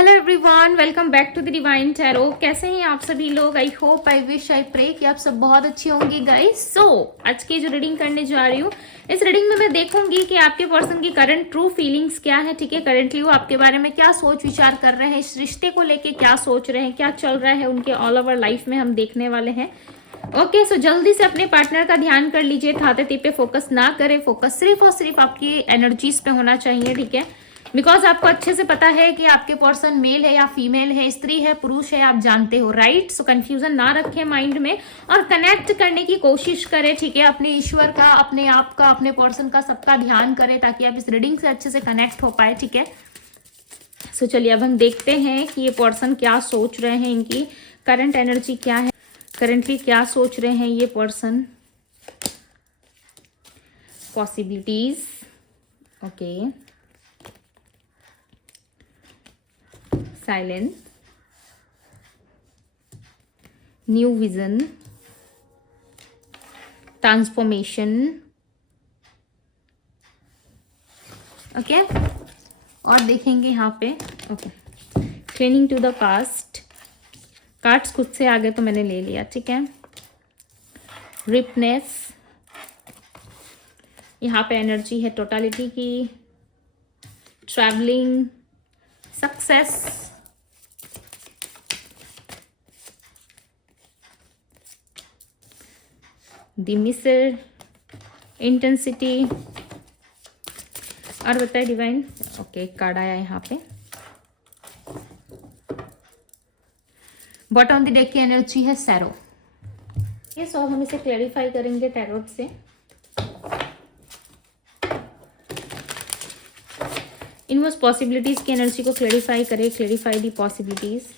Hello everyone, welcome back to the divine tarot. कैसे हैं आप सभी लोग? I hope, I wish, I pray कि आप सब बहुत अच्छे होंगे गाइस। सो आज की जो रीडिंग करने जा रही हूँ, इस रीडिंग में मैं देखूंगी कि आपके पर्सन की करंट ट्रू फीलिंग्स क्या है। ठीक है, करंटली वो आपके बारे में क्या सोच विचार कर रहे हैं, इस रिश्ते को लेके क्या सोच रहे हैं, क्या चल रहा है उनके ऑल ओवर लाइफ में, हम देखने वाले हैं। ओके, सो जल्दी से अपने पार्टनर का ध्यान कर लीजिए। थाते ती पे फोकस ना करें, फोकस सिर्फ और सिर्फ आपकी एनर्जीज पे होना चाहिए। ठीक है, बिकॉज आपको अच्छे से पता है कि आपके पर्सन मेल है या फीमेल है, स्त्री है, पुरुष है, आप जानते हो, राइट। सो कंफ्यूजन ना रखें माइंड में और कनेक्ट करने की कोशिश करें। ठीक है, अपने ईश्वर का, अपने आप का, अपने पर्सन का, सबका ध्यान करें ताकि आप इस रीडिंग से अच्छे से कनेक्ट हो पाए। ठीक है, सो चलिए अब हम देखते हैं कि ये पर्सन क्या सोच रहे हैं, इनकी करंट एनर्जी क्या है, करंटली क्या सोच रहे हैं ये person, possibilities. Okay, silence, new vision, transformation. Okay, और देखेंगे यहाँ पे। Okay, cleaning to the past. Cards खुद से आगे तो मैंने ले लिया। ठीक है, रिपनेस, यहाँ पे एनर्जी है टोटालिटी की, travelling, success, the Misar, intensity. और बताए डिवाइन। ओके, कार्ड आया यहाँ पे, बॉटम ऑफ द डेक की एनर्जी है सैरो। ये सो हम इसे क्लैरिफाई करेंगे टैरोट से। इनवर्स पॉसिबिलिटीज की एनर्जी को क्लैरिफाई करें, क्लैरिफाई दी पॉसिबिलिटीज।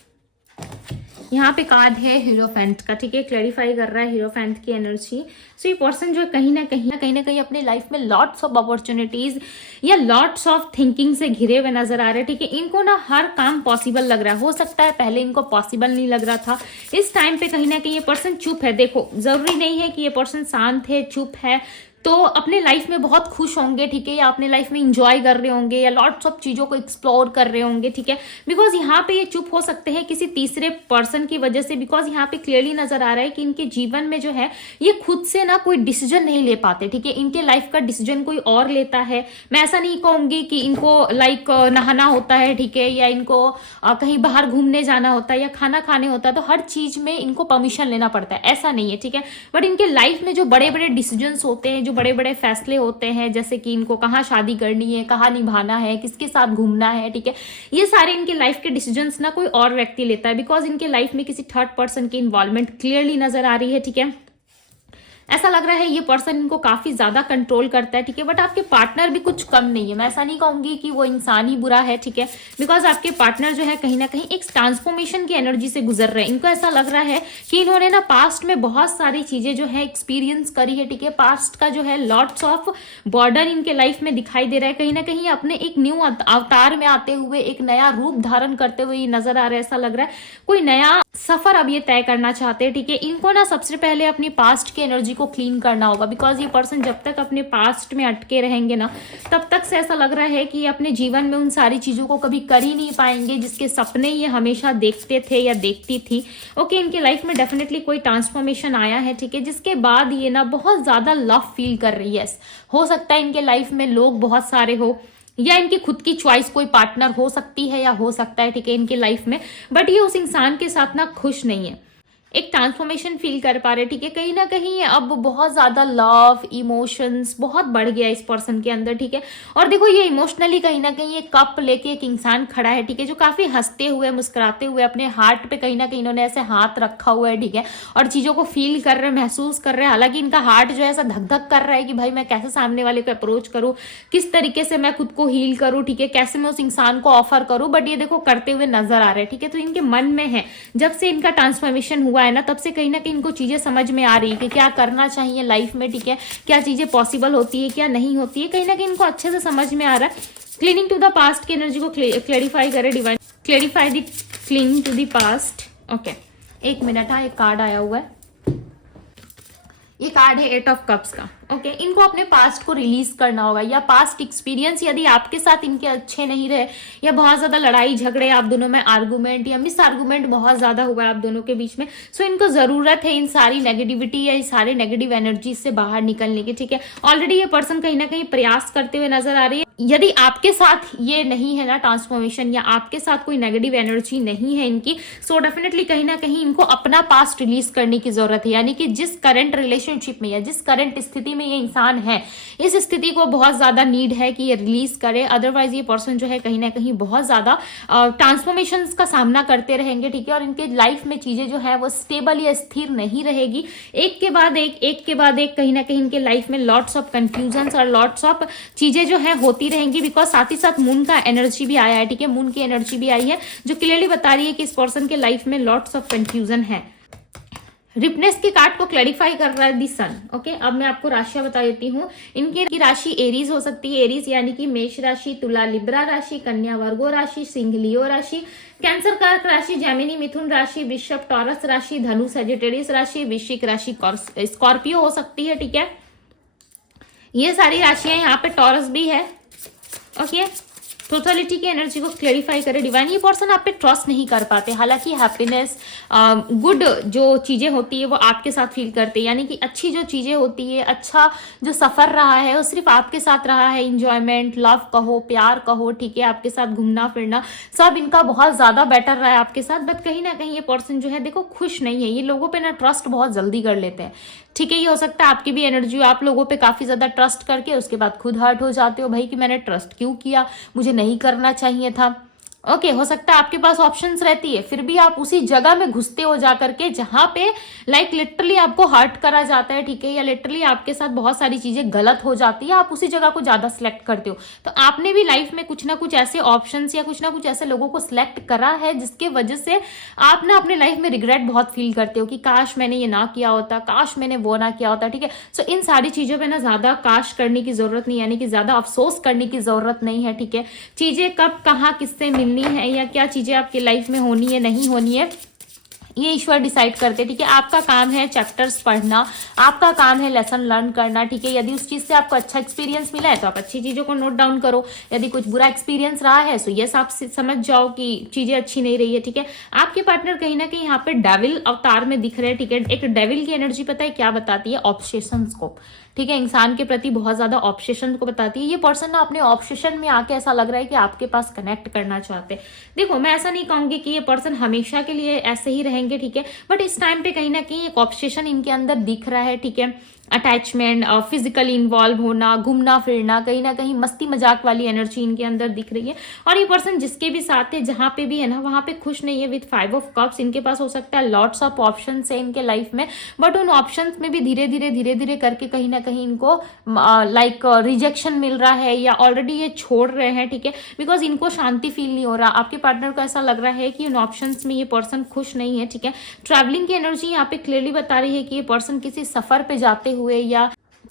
यहाँ पे कार्ड है हीरोफेंट का। ठीक है, क्लैरिफाई कर रहा है हीरोफेंट की एनर्जी। सो ये पर्सन जो है कहीं ना कहीं अपने लाइफ में लॉट्स ऑफ अपॉर्चुनिटीज या लॉट्स ऑफ थिंकिंग से घिरे हुए नजर आ रहे हैं। ठीक है, इनको ना हर काम पॉसिबल लग रहा है। हो सकता है पहले इनको पॉसिबल नहीं लग रहा था, इस टाइम पे कहीं ना कहीं ये पर्सन चुप है। देखो, जरूरी नहीं है कि ये पर्सन शांत है, चुप है तो अपने लाइफ में बहुत खुश होंगे। ठीक है, या अपने लाइफ में इंजॉय कर रहे होंगे या लॉट्स ऑफ चीजों को एक्सप्लोर कर रहे होंगे। ठीक है, बिकॉज यहाँ पे ये चुप हो सकते हैं किसी तीसरे पर्सन की वजह से। बिकॉज यहाँ पे क्लियरली नजर आ रहा है कि इनके जीवन में जो है ये खुद से ना कोई डिसीजन नहीं ले पाते। ठीक है, इनके लाइफ का डिसीजन कोई और लेता है। मैं ऐसा नहीं कहूंगी कि इनको लाइक नहाना होता है, ठीक है, या इनको कहीं बाहर घूमने जाना होता है या खाना खाने होता है तो हर चीज में इनको परमिशन लेना पड़ता है, ऐसा नहीं है। ठीक है, बट इनके लाइफ में जो बड़े बड़े डिसीजन होते हैं, बड़े बड़े फैसले होते हैं, जैसे कि इनको कहाँ शादी करनी है, कहाँ निभाना है, किसके साथ घूमना है, ठीक है, ये सारे इनके लाइफ के डिसीजंस ना कोई और व्यक्ति लेता है। बिकॉज इनके लाइफ में किसी थर्ड पर्सन की इन्वॉल्वमेंट क्लियरली नजर आ रही है। ठीक है, ऐसा लग रहा है ये पर्सन इनको काफी ज्यादा कंट्रोल करता है। ठीक है, बट आपके पार्टनर भी कुछ कम नहीं है। मैं ऐसा नहीं कहूंगी कि वो इंसान ही बुरा है। ठीक है, बिकॉज आपके पार्टनर जो है कहीं ना कहीं एक ट्रांसफॉर्मेशन की एनर्जी से गुजर रहे हैं। इनको ऐसा लग रहा है कि इन्होंने ना पास्ट में बहुत सारी चीजें जो है एक्सपीरियंस करी है। ठीक है, पास्ट का जो है लॉट्स ऑफ बॉर्डर इनके लाइफ में दिखाई दे रहा है। कहीं ना कहीं अपने एक न्यू अवतार में आते हुए, एक नया रूप धारण करते हुए नजर आ रहा है। ऐसा लग रहा है कोई नया सफर अब ये तय करना चाहते हैं। ठीक है, इनको ना सबसे पहले अपनी पास्ट की एनर्जी को क्लीन करना होगा। बिकॉज ये पर्सन जब तक अपने पास्ट में अटके रहेंगे ना, तब तक से ऐसा लग रहा है कि अपने जीवन में उन सारी चीजों को कभी कर ही नहीं पाएंगे जिसके सपने ये हमेशा देखते थे या देखती थी। ओके, इनके लाइफ में डेफिनेटली कोई ट्रांसफॉर्मेशन आया है। ठीक है, जिसके बाद ये ना बहुत ज्यादा लव फील कर रही है। हो सकता है इनके लाइफ में लोग बहुत सारे हो या इनकी खुद की चॉइस कोई पार्टनर हो सकती है या हो सकता है। ठीक है, इनकी लाइफ में, बट ये उस इंसान के साथ ना खुश नहीं है, एक ट्रांसफॉर्मेशन फील कर पा रहे। ठीक है, कहीं ना कहीं अब बहुत ज्यादा लव, इमोशंस बहुत बढ़ गया इस पर्सन के अंदर। ठीक है, और देखो ये इमोशनली कहीं ना कहीं एक कप लेके एक इंसान खड़ा है। ठीक है, जो काफी हंसते हुए, मुस्कुराते हुए, अपने हार्ट पे कहीं ना कहीं इन्होंने ऐसे हाथ रखा हुआ है। ठीक है, और चीजों को फील कर रहे हैं, महसूस कर रहे हैं। हालांकि इनका हार्ट जो है ऐसा धक धक कर रहा है कि भाई मैं कैसे सामने वाले को अप्रोच करूं, किस तरीके से मैं खुद को हील करूं, ठीक है, कैसे मैं उस इंसान को ऑफर करूं, बट ये देखो करते हुए नजर आ रहे हैं। ठीक है, तो इनके मन में है, जब से इनका ट्रांसफॉर्मेशन हुआ है ना, तब से कहीं ना कहीं इनको चीजें समझ में आ रही है कि क्या करना चाहिए लाइफ में। ठीक है, क्या चीजें पॉसिबल होती है, क्या नहीं होती है, कहीं ना कहीं इनको अच्छे से समझ में आ रहा है। क्लीनिंग टू द पास्ट की एनर्जी को क्लैरिफाई करे divine, clarify the cleaning to the past. Okay, एक मिनट, हाँ, एक कार्ड आया हुआ है। ये कार्ड है 8 ऑफ कप्स का। ओके इनको अपने पास्ट को रिलीज करना होगा, या पास्ट एक्सपीरियंस यदि आपके साथ इनके अच्छे नहीं रहे, या बहुत ज्यादा लड़ाई झगड़े आप दोनों में, आर्गुमेंट या मिस आर्गुमेंट बहुत ज्यादा हुआ आप दोनों के बीच में, सो इनको जरूरत है इन सारी नेगेटिविटी या इस सारे नेगेटिव एनर्जी से बाहर निकलने की। ठीक है, ऑलरेडी ये पर्सन कहीं ना कहीं प्रयास करते हुए नजर आ रही है। यदि आपके साथ ये नहीं है ना ट्रांसफॉर्मेशन, या आपके साथ कोई नेगेटिव एनर्जी नहीं है इनकी, सो डेफिनेटली कहीं ना कहीं इनको अपना पास्ट रिलीज करने की जरूरत है। यानी कि जिस करंट रिलेशनशिप में या जिस करंट स्थिति में ये इंसान है, इस स्थिति को बहुत ज्यादा नीड है कि ये रिलीज करे। अदरवाइज ये पर्सन जो है कहीं ना कहीं बहुत ज्यादा ट्रांसफॉर्मेशन का सामना करते रहेंगे। ठीक है, और इनके लाइफ में चीजें जो है वो स्टेबल या स्थिर नहीं रहेगी, एक के बाद एक कहीं ना कहीं इनके लाइफ में लॉट्स ऑफ कंफ्यूजन और लॉट्स ऑफ चीजें जो है होती रहेंगी। बिकॉज साथ ही साथ मून का एनर्जी भी आया है। ठीक है, मून की एनर्जी भी आई है जो क्लियरली बता रही है कि इस पर्सन के लाइफ में लॉट्स ऑफ कंफ्यूजन है। रिपनेस के कार्ड को क्लैरिफाई कर रहा है दी सन। ओके, अब मैं आपको राशियां बता देती हूँ। इनकी राशि एरीज हो सकती है, एरीज यानी कि मेष राशि, तुला लिब्रा राशि, कन्या वर्गो राशि, सिंह लियो राशि, कैंसर कर्क राशि, जेमिनी मिथुन राशि, वृषभ टॉरस राशि, धनु सजिटेरियस राशि, वृश्चिक राशि स्कॉर्पियो हो सकती है। ठीक है, ये सारी राशियां, यहाँ पे टॉरस भी है। ओके, टोटलिटी की एनर्जी को क्लैरिफाई करे डिवाइन। ये पर्सन आप पे ट्रस्ट नहीं कर पाते, हालांकि हैप्पीनेस गुड जो चीजें होती है वो आपके साथ फील करते हैं। यानी कि अच्छी जो चीजें होती है, अच्छा जो सफर रहा है वो सिर्फ आपके साथ रहा है। इंजॉयमेंट, लव कहो, प्यार कहो, ठीक है, आपके साथ घूमना फिरना सब इनका बहुत ज्यादा बेटर रहा है आपके साथ। बट कहीं ना कहीं ये पर्सन जो है देखो खुश नहीं है। ये लोगों पे ना ट्रस्ट बहुत जल्दी कर लेते हैं। ठीक है, ये हो सकता है आपकी भी एनर्जी, आप लोगों पे काफी ज्यादा ट्रस्ट करके उसके बाद खुद हर्ट हो जाते हो, भाई कि मैंने ट्रस्ट क्यों किया, मुझे नहीं करना चाहिए था। ओके, हो सकता है आपके पास ऑप्शंस रहती है, फिर भी आप उसी जगह में घुसते हो जा करके जहां पे लाइक लिटरली आपको हर्ट करा जाता है। ठीक है, या लिटरली आपके साथ बहुत सारी चीजें गलत हो जाती है, आप उसी जगह को ज्यादा सिलेक्ट करते हो। तो आपने भी लाइफ में कुछ ना कुछ ऐसे ऑप्शंस या कुछ ना कुछ ऐसे लोगों को सिलेक्ट करा है जिसके वजह से आप ना अपने लाइफ में रिग्रेट बहुत फील करते हो कि काश मैंने ये ना किया होता, काश मैंने वो ना किया होता। ठीक है, सो इन सारी चीजों पे ना ज्यादा काश करने की जरूरत नहीं, यानी कि ज्यादा अफसोस करने की जरूरत नहीं है। ठीक है, चीजें कब कहाँ किससे मिलनी है या क्या चीजें आपकी लाइफ में होनी है नहीं होनी है ये ईश्वर डिसाइड करते हैं। ठीक है, आपका काम है चैप्टर्स पढ़ना, आपका काम है लेसन लर्न करना। ठीक है, यदि उस चीज से आपको अच्छा एक्सपीरियंस मिला है तो आप अच्छी चीजों को नोट डाउन करो, यदि कुछ बुरा एक्सपीरियंस रहा है तो ये आप समझ जाओ कि चीजें अच्छी नहीं रही है। ठीक है, आपके पार्टनर कहीं ना कहीं यहाँ पे डेविल अवतार में दिख रहे हैं। ठीक है, एक डेविल की एनर्जी पता है क्या बताती है? ऑब्सेशंस को। ठीक है, इंसान के प्रति बहुत ज्यादा ऑब्सेशन को बताती है। ये पर्सन ना अपने ऑब्सेशन में आके ऐसा लग रहा है कि आपके पास कनेक्ट करना चाहते हैं। देखो, मैं ऐसा नहीं कहूंगी कि ये पर्सन हमेशा के लिए ऐसे ही रहेंगे। ठीक है, बट इस टाइम पे कहीं ना कहीं एक ऑब्सेशन इनके अंदर दिख रहा है। ठीक है, अटैचमेंट, फिजिकली इन्वॉल्व होना, घूमना फिरना, कहीं ना कहीं मस्ती मजाक वाली एनर्जी इनके अंदर दिख रही है। और ये पर्सन जिसके भी साथ है, जहां पे भी है ना, वहां पे खुश नहीं है। विद 5 ऑफ कप्स इनके पास हो सकता है लॉट्स ऑफ ऑप्शंस है इनके लाइफ में, बट उन ऑप्शंस में भी धीरे धीरे करके कहीं ना कहीं इनको लाइक रिजेक्शन मिल रहा है, या ऑलरेडी ये छोड़ रहे हैं। ठीक है, बिकॉज इनको शांति फील नहीं हो रहा। आपके पार्टनर को ऐसा लग रहा है कि उन ऑप्शंस में ये पर्सन खुश नहीं है। ठीक है, ट्रैवलिंग की एनर्जी यहाँ पे क्लियरली बता रही है कि ये पर्सन किसी सफर पे जाते हुए या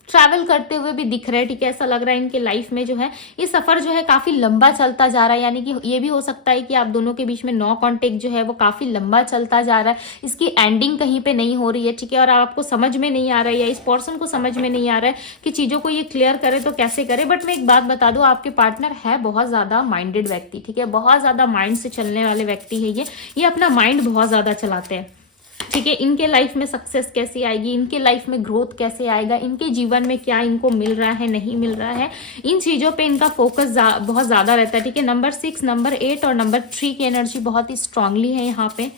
ट्रैवल करते हुए भी दिख रहे हैं। ठीक है, ऐसा लग रहा है इनके लाइफ में जो है ये सफर जो है काफी लंबा चलता जा रहा है। यानी कि ये भी हो सकता है कि आप दोनों के बीच में नो कॉन्टेक्ट जो है वो काफी लंबा चलता जा रहा है, इसकी एंडिंग कहीं पे नहीं हो रही है। ठीक है, और आपको समझ में नहीं आ रहा है या इस पर्सन को समझ में नहीं आ रहा है कि चीजों को ये क्लियर करे तो कैसे करे। बट मैं एक बात बता दूं, आपके पार्टनर है बहुत ज्यादा माइंडेड व्यक्ति। ठीक है, बहुत ज्यादा माइंड से चलने वाले व्यक्ति है ये अपना माइंड बहुत ज्यादा चलाते हैं। ठीक है, इनके लाइफ में सक्सेस कैसे आएगी, इनके लाइफ में ग्रोथ कैसे आएगा, इनके जीवन में क्या इनको मिल रहा है नहीं मिल रहा है, इन चीजों पे इनका फोकस बहुत ज्यादा रहता है। ठीक है, नंबर 6, नंबर 8 और नंबर 3 की एनर्जी बहुत ही स्ट्रांगली है यहाँ पे।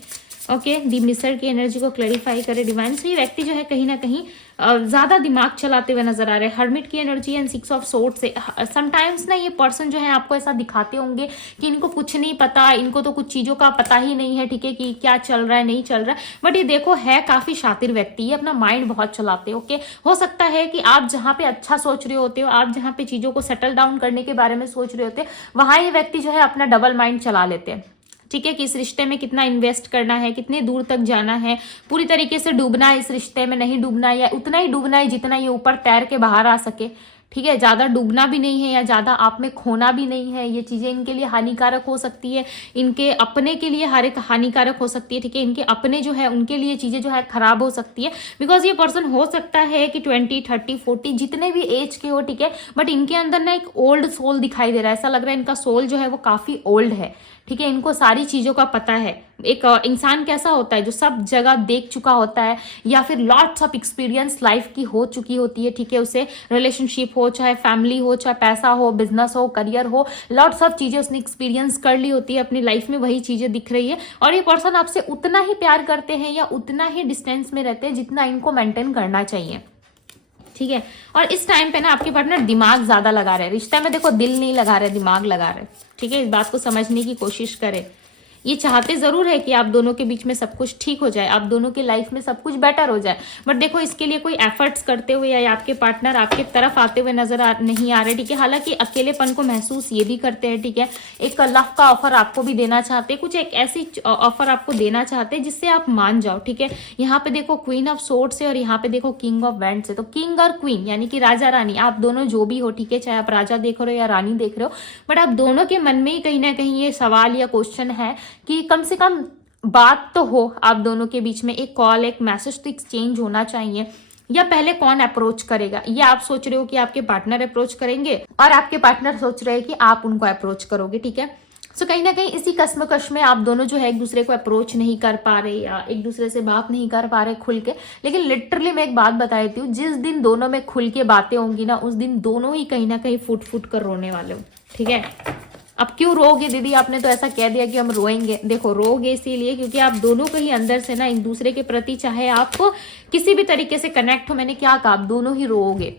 ओके, दी मिसर की एनर्जी को क्लैरिफाई करे डिवाइन। सो ये व्यक्ति जो है कहीं ना कहीं ज्यादा दिमाग चलाते हुए नजर आ रहे हैं। हर्मिट की एनर्जी एंड 6 ऑफ सोर्ड से समटाइम्स ना ये पर्सन जो है आपको ऐसा दिखाते होंगे कि इनको कुछ नहीं पता, इनको तो कुछ चीजों का पता ही नहीं है। ठीक है, कि क्या चल रहा है नहीं चल रहा है। बट ये देखो है काफी शातिर व्यक्ति, ये अपना माइंड बहुत चलाते हैं। ओके, हो सकता है कि आप जहाँ पे अच्छा सोच रहे होते हो, आप जहाँ पे चीजों को सेटल डाउन करने के बारे में सोच रहे होते हैं, वहां ये व्यक्ति जो है अपना डबल माइंड चला लेते हैं। ठीक है, कि इस रिश्ते में कितना इन्वेस्ट करना है, कितने दूर तक जाना है, पूरी तरीके से डूबना है इस रिश्ते में, नहीं डूबना है, या उतना ही डूबना है जितना ये ऊपर तैर के बाहर आ सके। ठीक है, ज्यादा डूबना भी नहीं है या ज्यादा आप में खोना भी नहीं है। ये चीजें इनके लिए हानिकारक हो सकती है, इनके अपने के लिए हर एक हानिकारक हो सकती है, ठीक है, इनके अपने जो है उनके लिए चीजें जो है खराब हो सकती है। बिकॉज ये पर्सन हो सकता है कि 20, 30, 40 जितने भी एज के हो, ठीक है, बट इनके अंदर ना एक ओल्ड सोल दिखाई दे रहा है। ऐसा लग रहा है इनका सोल जो है वो काफी ओल्ड है, ठीक है, इनको सारी चीजों का पता है। एक इंसान कैसा होता है जो सब जगह देख चुका होता है या फिर लॉट्स ऑफ एक्सपीरियंस लाइफ की हो चुकी होती है, ठीक है, उसे रिलेशनशिप हो, चाहे फैमिली हो, चाहे पैसा हो, बिजनेस हो, करियर हो, लॉट्स ऑफ चीजें उसने एक्सपीरियंस कर ली होती है अपनी लाइफ में, वही चीजें दिख रही है। और ये पर्सन आपसे उतना ही प्यार करते हैं या उतना ही डिस्टेंस में रहते हैं जितना इनको मेंटेन करना चाहिए, ठीक है। और इस टाइम पे ना आपके पार्टनर दिमाग ज्यादा लगा रहे हैं रिश्ते में, देखो दिल नहीं लगा रहे, दिमाग लगा रहे, ठीक है। इस बात को समझने की कोशिश करें। ये चाहते जरूर है कि आप दोनों के बीच में सब कुछ ठीक हो जाए, आप दोनों की लाइफ में सब कुछ बेटर हो जाए, बट देखो इसके लिए कोई एफर्ट्स करते हुए या आपके पार्टनर आपके तरफ आते हुए नजर नहीं आ रहे, ठीक है। हालांकि अकेलेपन को महसूस ये भी करते हैं, ठीक है। एक लव का ऑफर आपको भी देना चाहते हैं, कुछ एक ऐसी ऑफर आपको देना चाहते हैं जिससे आप मान जाओ, ठीक है। यहाँ पे देखो क्वीन ऑफ सोर्ड्स है और यहाँ पे देखो किंग ऑफ वैंड्स है। तो किंग और क्वीन यानी कि राजा रानी, आप दोनों जो भी हो, ठीक है, चाहे आप राजा देख रहे हो या रानी देख रहे हो, बट आप दोनों के मन में ही कहीं ना कहीं ये सवाल या क्वेश्चन है कि कम से कम बात तो हो आप दोनों के बीच में, एक कॉल, एक मैसेज तो एक्सचेंज होना चाहिए। या पहले कौन अप्रोच करेगा, ये आप सोच रहे हो कि आपके पार्टनर अप्रोच करेंगे और आपके पार्टनर सोच रहे हैं कि आप उनको अप्रोच करोगे, ठीक है। सो कहीं ना कहीं इसी कश्मकश में आप दोनों जो है एक दूसरे को अप्रोच नहीं कर पा रहे या एक दूसरे से बात नहीं कर पा रहे खुल के। लेकिन लिटरली मैं एक बात बता देती हूँ, जिस दिन दोनों में खुल के बातें होंगी ना, उस दिन दोनों ही कहीं ना कहीं फुट फुट कर रोने वाले हो, ठीक है। अब क्यों रोगे दीदी, आपने तो ऐसा कह दिया कि हम रोएंगे। देखो रोगे इसीलिए क्योंकि आप दोनों को ही अंदर से ना एक दूसरे के प्रति, चाहे आपको किसी भी तरीके से कनेक्ट हो, मैंने क्या कहा, आप दोनों ही रोओगे।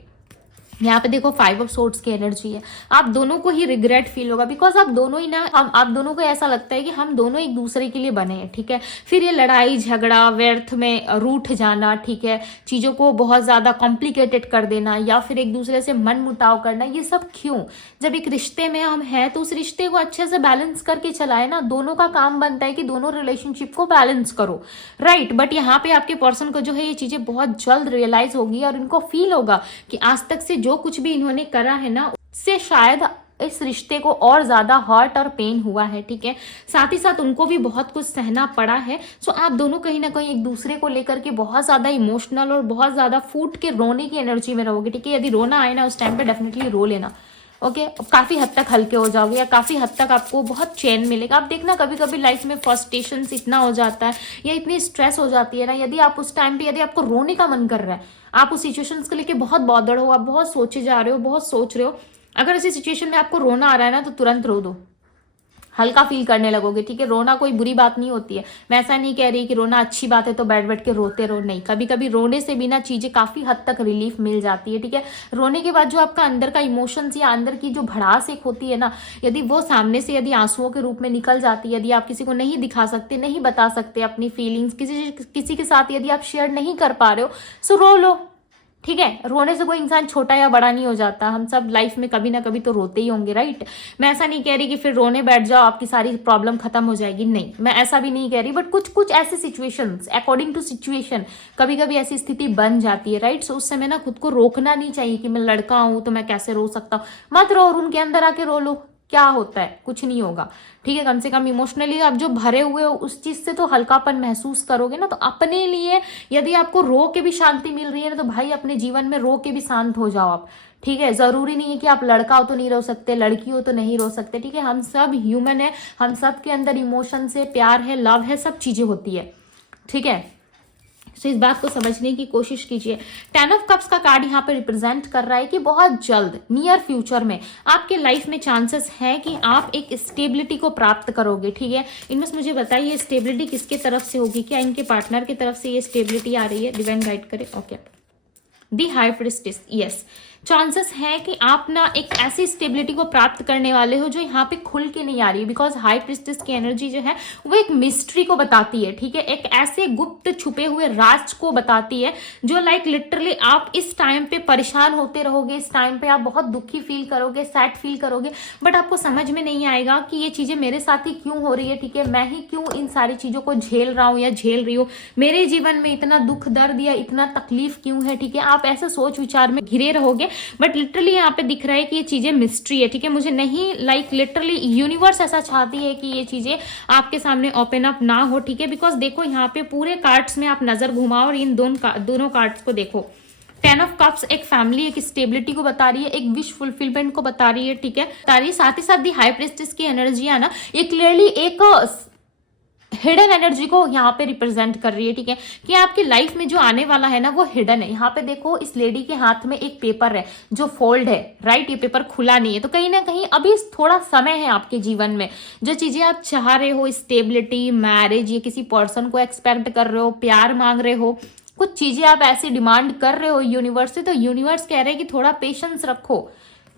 यहाँ पे देखो 5 ऑफ सोर्ड्स की एनर्जी है, आप दोनों को ही रिग्रेट फील होगा बिकॉज आप दोनों ही ना, आप दोनों को ऐसा लगता है कि हम दोनों एक दूसरे के लिए बने हैं, ठीक है। फिर ये लड़ाई झगड़ा, व्यर्थ में रूठ जाना, ठीक है, चीजों को बहुत ज्यादा कॉम्प्लिकेटेड कर देना या फिर एक दूसरे से मन मुटाव करना, ये सब क्यों? जब एक रिश्ते में हम हैं तो उस रिश्ते को अच्छे से बैलेंस करके चलाए ना, दोनों का काम बनता है कि दोनों रिलेशनशिप को बैलेंस करो, राइट। बट यहाँ पे आपके पर्सन को जो है ये चीजें बहुत जल्द रियलाइज होगी और इनको फील होगा कि आज तक से जो कुछ भी इन्होंने करा है ना, उससे शायद इस रिश्ते को और ज्यादा हर्ट और पेन हुआ है, ठीक है। साथ ही साथ उनको भी बहुत कुछ सहना पड़ा है। सो आप दोनों कहीं ना कहीं एक दूसरे को लेकर के बहुत ज्यादा इमोशनल और बहुत ज्यादा फूट के रोने की एनर्जी में रहोगे, ठीक है। यदि रोना आए ना उस टाइम पे डेफिनेटली रो लेना, ओके। काफी हद तक हल्के हो जाओगे या काफी हद तक आपको बहुत चैन मिलेगा। आप देखना कभी कभी लाइफ में फ्रस्ट्रेशन इतना हो जाता है या इतनी स्ट्रेस हो जाती है ना, यदि आप उस टाइम पे, यदि आपको रोने का मन कर रहा है, आप उस सिचुएशन को लेके बहुत बॉदर्ड हो, आप बहुत सोचे जा रहे हो, बहुत सोच रहे हो, अगर ऐसी सिचुएशन में आपको रोना आ रहा है ना तो तुरंत रो दो, हल्का फील करने लगोगे, ठीक है। रोना कोई बुरी बात नहीं होती है, मैं ऐसा नहीं कह रही कि रोना अच्छी बात है तो बैठ बैठ के रोते रहो, नहीं। कभी कभी रोने से भी ना चीजें काफी हद तक रिलीफ मिल जाती है, ठीक है। रोने के बाद जो आपका अंदर का इमोशंस या अंदर की जो भड़ास एक होती है ना, यदि वो सामने से यदि आंसुओं के रूप में निकल जाती है, यदि आप किसी को नहीं दिखा सकते, नहीं बता सकते अपनी फीलिंग्स, किसी के साथ यदि आप शेयर नहीं कर पा रहे हो, सो रो लो, ठीक है। रोने से कोई इंसान छोटा या बड़ा नहीं हो जाता, हम सब लाइफ में कभी ना कभी तो रोते ही होंगे, राइट। मैं ऐसा नहीं कह रही कि फिर रोने बैठ जाओ आपकी सारी प्रॉब्लम खत्म हो जाएगी, नहीं, मैं ऐसा भी नहीं कह रही। बट कुछ कुछ ऐसे सिचुएशंस, अकॉर्डिंग टू सिचुएशन, कभी कभी ऐसी स्थिति बन जाती है, राइट। सो उस समय ना खुद को रोकना नहीं चाहिए कि मैं लड़का हूं तो मैं कैसे रो सकता हूँ, मत रो, और उनके अंदर आके रो लो, क्या होता है, कुछ नहीं होगा, ठीक है। कम से कम इमोशनली आप जो भरे हुए हो उस चीज से तो हल्कापन महसूस करोगे ना। तो अपने लिए यदि आपको रो के भी शांति मिल रही है ना, तो भाई अपने जीवन में रो के भी शांत हो जाओ आप, ठीक है। जरूरी नहीं है कि आप लड़का हो तो नहीं रो सकते, लड़की हो तो नहीं रो सकते, ठीक है। हम सब ह्यूमन है, हम सब के अंदर इमोशन से प्यार है, लव है, सब चीजें होती है, ठीक है। तो इस बात को समझने की कोशिश कीजिए। 10 ऑफ कप्स का कार्ड यहाँ पे रिप्रेजेंट कर रहा है कि बहुत जल्द नियर फ्यूचर में आपके लाइफ में चांसेस है कि आप एक स्टेबिलिटी को प्राप्त करोगे, ठीक है। इनमें मुझे बताइए स्टेबिलिटी किसके तरफ से होगी, क्या इनके पार्टनर की तरफ से ये स्टेबिलिटी आ रही है? डिवाइन गाइड करे, ओके। दी हाई प्रिस्टेस, यस, चांसेस है कि आप ना एक ऐसी स्टेबिलिटी को प्राप्त करने वाले हो जो यहाँ पे खुल के नहीं आ रही है, बिकॉज हाई प्रिस्टेस की एनर्जी जो है वो एक मिस्ट्री को बताती है, ठीक है। एक ऐसे गुप्त छुपे हुए राज को बताती है जो लाइक लिटरली आप इस टाइम पे परेशान होते रहोगे, इस टाइम पे आप बहुत दुखी फील करोगे, सैड फील करोगे, बट आपको समझ में नहीं आएगा कि ये चीजें मेरे साथ ही क्यों हो रही है, ठीक है। मैं ही क्यों इन सारी चीजों को झेल रहा हूँ या झेल रही हूँ, मेरे जीवन में इतना दुख दर्द या इतना तकलीफ क्यों है, ठीक है। आप ऐसे सोच विचार में घिरे रहोगे बट लिटरली यहाँ पे दिख रहा है कि ये चीजें मिस्ट्री है, ठीक है। मुझे नहीं लिटरली यूनिवर्स ऐसा चाहती है कि ये चीजें आपके सामने ओपन अप ना हो, ठीक है। बिकॉज देखो यहाँ पे पूरे कार्ड्स में आप नजर घुमाओ और इन दोनों कार्ड्स को देखो। 10 ऑफ कप्स एक फैमिली, एक स्टेबिलिटी को बता रही है, एक विश फुलफिलमेंट को बता रही है, ठीक है, बता रही है। साथ ही साथ दी हाई प्रिस्टेस की एनर्जी है ना, ये क्लियरली एक हिडन एनर्जी को यहाँ पे रिप्रेजेंट कर रही है, ठीक है, कि आपकी लाइफ में जो आने वाला है ना वो हिडन है। यहाँ पे देखो इस लेडी के हाथ में एक पेपर है जो फोल्ड है, राइट, ये पेपर खुला नहीं है। तो कहीं ना कहीं अभी थोड़ा समय है आपके जीवन में, जो चीजें आप चाह रहे हो, स्टेबिलिटी, मैरिज, ये किसी पर्सन को एक्सपेक्ट कर रहे हो, प्यार मांग रहे हो, कुछ चीजें आप ऐसे डिमांड कर रहे हो यूनिवर्स से, तो यूनिवर्स कह रहे हैं कि थोड़ा पेशेंस रखो,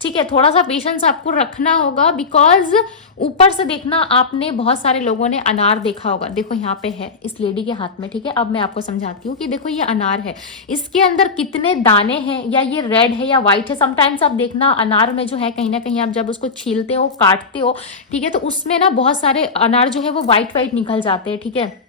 ठीक है, थोड़ा सा पेशेंस आपको रखना होगा। बिकॉज ऊपर से देखना, आपने बहुत सारे लोगों ने अनार देखा होगा, देखो यहाँ पे है इस लेडी के हाथ में, ठीक है। अब मैं आपको समझाती हूँ कि देखो ये अनार है, इसके अंदर कितने दाने हैं, या ये रेड है या व्हाइट है। समटाइम्स आप देखना अनार में जो है कहीं ना कहीं आप जब उसको छीलते हो, काटते हो, ठीक है, तो उसमें ना बहुत सारे अनार जो है वो व्हाइट निकल जाते हैं, ठीक है,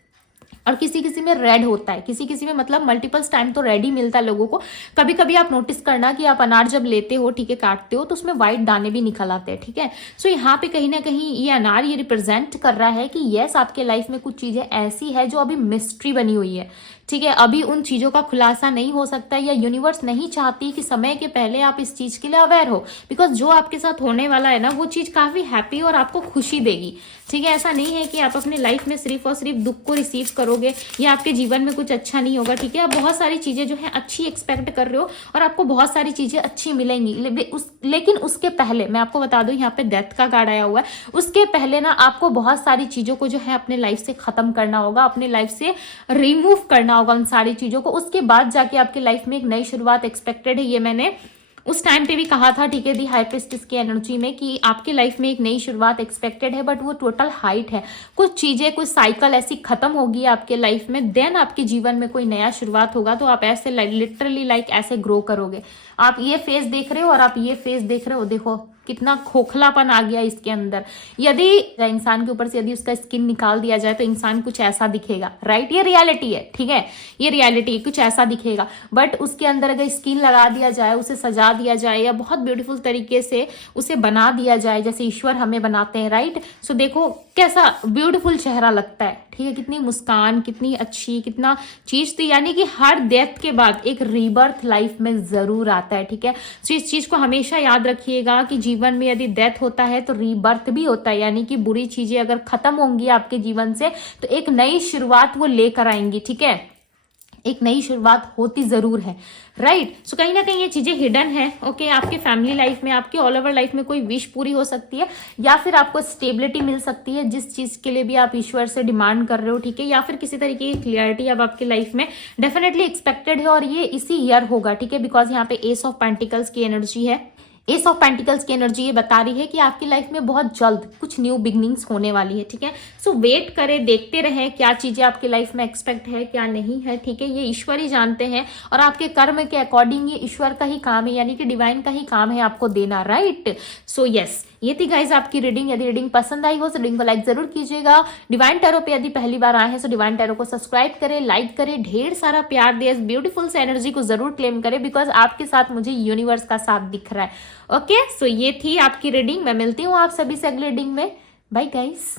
और किसी किसी में रेड होता है, किसी किसी में मतलब मल्टीपल्स टाइम तो रेड ही मिलता है लोगों को। कभी कभी आप नोटिस करना कि आप अनार जब लेते हो, ठीक है, काटते हो, तो उसमें व्हाइट दाने भी निकल आते हैं, ठीक है। सो यहाँ पे कहीं ना कहीं ये अनार ये रिप्रेजेंट कर रहा है कि यस, आपके लाइफ में कुछ चीजें ऐसी है जो अभी मिस्ट्री बनी हुई है, ठीक है, अभी उन चीजों का खुलासा नहीं हो सकता, या यूनिवर्स नहीं चाहती कि समय के पहले आप इस चीज के लिए अवेयर हो। बिकॉज जो आपके साथ होने वाला है ना वो चीज काफी हैप्पी और आपको खुशी देगी, ठीक है। ऐसा नहीं है कि आप अपने लाइफ में सिर्फ और सिर्फ दुख को रिसीव करोगे या आपके जीवन में कुछ अच्छा नहीं होगा, ठीक है। आप बहुत सारी चीजें जो है अच्छी एक्सपेक्ट कर रहे हो और आपको बहुत सारी चीजें अच्छी मिलेंगी। लेकिन उसके पहले मैं आपको बता दूं, यहाँ पे डेथ का कार्ड आया हुआ है, उसके पहले ना आपको बहुत सारी चीजों को जो है अपने लाइफ से खत्म करना होगा, अपने लाइफ से रिमूव करना होगा उन सारी चीजों को। उसके बाद जाके आपकी लाइफ में एक नई शुरुआत एक्सपेक्टेड है। ये मैंने उस टाइम पे भी कहा था, ठीक है, दी हाई प्रिस्टेस की एनर्जी में, कि आपकी लाइफ में एक नई शुरुआत एक्सपेक्टेड है, बट वो टोटल हाइट है। कुछ चीजें, कुछ साइकिल ऐसी खत्म होगी आपके लाइफ में, देन आपके जीवन में कोई नया शुरुआत होगा। तो आप ऐसे लिटरली लाइक ऐसे ग्रो करोगे। आप ये फेस देख रहे हो और आप ये फेस देख रहे हो, देखो कितना खोखलापन आ गया इसके अंदर। यदि इंसान के ऊपर से यदि उसका स्किन निकाल दिया जाए तो इंसान कुछ ऐसा दिखेगा, राइट, ये रियलिटी है, ठीक है, ये रियलिटी, कुछ ऐसा दिखेगा। बट उसके अंदर अगर स्किन लगा दिया जाए, उसे सजा दिया जाए, या बहुत ब्यूटीफुल तरीके से उसे बना दिया जाए जैसे ईश्वर हमें बनाते हैं, राइट। सो देखो कैसा ब्यूटीफुल चेहरा लगता है, ठीक है, कितनी मुस्कान, कितनी अच्छी, कितना चीज। तो यानी कि हर डेथ के बाद एक रीबर्थ लाइफ में जरूर आता है, ठीक है। सो इस चीज को हमेशा याद रखिएगा कि जीवन में यदि डेथ होता है तो रीबर्थ भी होता है। यानी कि बुरी चीजें अगर खत्म होंगी आपके जीवन से तो एक नई शुरुआत वो लेकर आएंगी, ठीक है, एक नई शुरुआत होती जरूर है, राइट। सो कहीं ना कहीं ये चीजें हिडन है, ओके। आपके फैमिली लाइफ में, आपकी ऑल ओवर लाइफ में कोई विश पूरी हो सकती है, या फिर आपको स्टेबिलिटी मिल सकती है जिस चीज के लिए भी आप ईश्वर से डिमांड कर रहे हो, ठीक है, या फिर किसी तरीके की क्लियरिटी अब आपकी लाइफ में डेफिनेटली एक्सपेक्टेड है, और ये इसी ईयर होगा, ठीक है। बिकॉज यहाँ पे एस ऑफ पेंटिकल्स की एनर्जी है। एस ऑफ पेंटिकल्स की एनर्जी ये बता रही है कि आपकी लाइफ में बहुत जल्द कुछ न्यू बिगनिंग्स होने वाली है, ठीक है। सो वेट करें, देखते रहे क्या चीजें आपकी लाइफ में एक्सपेक्ट है, क्या नहीं है, ठीक है। ये ईश्वर ही जानते हैं, और आपके कर्म के अकॉर्डिंग ये ईश्वर का ही काम है, यानी कि डिवाइन का ही काम है आपको देना, राइट। सो यस, ये थी गाइज आपकी रीडिंग। यदि रीडिंग पसंद आई हो तो रीडिंग को लाइक जरूर कीजिएगा। डिवाइन टैरो पे यदि पहली बार आए हैं तो डिवाइन टैरो को सब्सक्राइब करें, लाइक करें, ढेर सारा प्यार दे, इस ब्यूटीफुल से एनर्जी को जरूर क्लेम करें, बिकॉज आपके साथ मुझे यूनिवर्स का साथ दिख रहा है, ओके। सो ये थी आपकी रीडिंग। मैं मिलती हूँ आप सभी से अगले रीडिंग में। Bye guys.